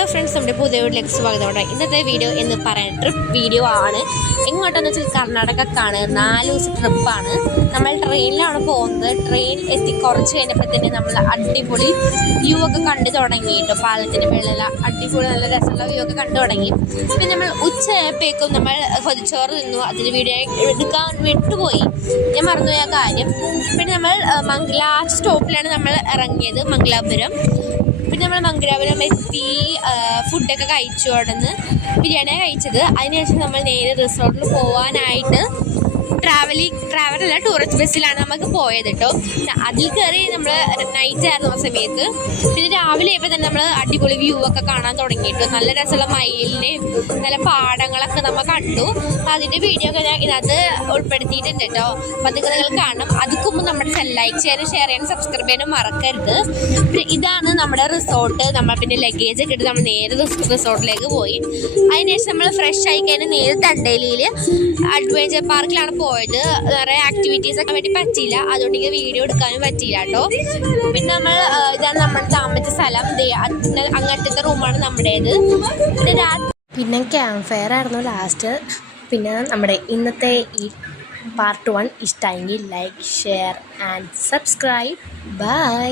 Hello friends, നമ്മുടെ പുതിയ വീട്ടിലേക്ക് സ്വാഗതം. ഇന്നത്തെ വീഡിയോ എന്ന് പറയാൻ ട്രിപ്പ് വീഡിയോ ആണ്. എങ്ങോട്ടെന്ന് വെച്ചാൽ കർണാടകക്കാണ്. 4 ദിവസം ട്രിപ്പാണ്. നമ്മൾ ട്രെയിനിലാണ് പോകുന്നത്. ട്രെയിൻ എത്തി കുറച്ച് കഴിഞ്ഞപ്പോൾ തന്നെ നമ്മൾ അടിപൊളി വ്യൂ ഒക്കെ കണ്ടു തുടങ്ങി കേട്ടോ. പാലത്തിന് വെള്ളം അടിപൊളി നല്ല രസമുള്ള വ്യൂ ഒക്കെ കണ്ടു തുടങ്ങി. പിന്നെ നമ്മൾ ഉച്ചയായപ്പോഴേക്കും നമ്മൾ കൊതിച്ചോറ് നിന്നു. അതിന് വീഡിയോ എടുക്കാൻ വിട്ടുപോയി, ഞാൻ മറന്നുപോയ കാര്യം. പിന്നെ നമ്മൾ ലാസ്റ്റ് സ്റ്റോപ്പിലാണ് നമ്മൾ ഇറങ്ങിയത്, മംഗലാപുരം. പിന്നെ നമ്മൾ മംഗലാപുരം എത്തി ഫുഡൊക്കെ കഴിച്ചു. അവിടെ നിന്ന് ബിരിയാണിയാണ് കഴിച്ചത്. അതിനുശേഷം നമ്മൾ നേരെ റിസോർട്ടിൽ പോകാനായിട്ട് ട്രാവലല്ല ടൂറിസ്റ്റ് ബസ്സിലാണ് നമുക്ക് പോയത് കേട്ടോ. അതിൽ കയറി നമ്മൾ നൈറ്റ് ആയിരുന്നു ആ സമയത്ത്. പിന്നെ രാവിലെ ആയപ്പോൾ തന്നെ നമ്മൾ അടിപൊളി വ്യൂ ഒക്കെ കാണാൻ തുടങ്ങിയിട്ടു. നല്ല രസമുള്ള മയിലിനെയും നല്ല പാടങ്ങളൊക്കെ നമ്മൾ കണ്ടു. അതിൻ്റെ വീഡിയോ ഒക്കെ ഞാൻ ഇതിനകത്ത് ഉൾപ്പെടുത്തിയിട്ടുണ്ട് കേട്ടോ. അപ്പം അതൊക്കെ നിങ്ങൾ കാണണം. അതിന് മുമ്പ് നമ്മുടെ ലൈക്ക് ചെയ്യാനും ഷെയർ ചെയ്യാനും സബ്സ്ക്രൈബ് ചെയ്യാനും മറക്കരുത്. പിന്നെ ഇതാണ് നമ്മുടെ റിസോർട്ട്. നമ്മൾ പിന്നെ ലഗേജ് ഒക്കെ ഇട്ട് നമ്മൾ നേരെ റിസോർട്ടിലേക്ക് പോയി. അതിനുശേഷം നമ്മൾ ഫ്രഷ് ആയി കഴിഞ്ഞാൽ നേരെ തണ്ടേലിയിൽ അഡ്വഞ്ചർ പാർക്കിലാണ് പോയത്. നിറയെ ആക്ടിവിറ്റീസ് ഒക്കെ വേണ്ടി പറ്റിയില്ല, അതുകൊണ്ട് എനിക്ക് വീഡിയോ എടുക്കാനും പറ്റിയില്ല കേട്ടോ. പിന്നെ നമ്മൾ ഇതാണ് നമ്മൾ താമസിച്ച സ്ഥലം. അങ്ങനത്തെ റൂമാണ് നമ്മുടേത്. പിന്നെ ക്യാമ്പ് ഫയർ ആയിരുന്നു ലാസ്റ്റ്. പിന്നെ നമ്മുടെ ഇന്നത്തെ ഈ പാർട്ട് 1 ഇഷ്ടമെങ്കിൽ like, share and subscribe. By.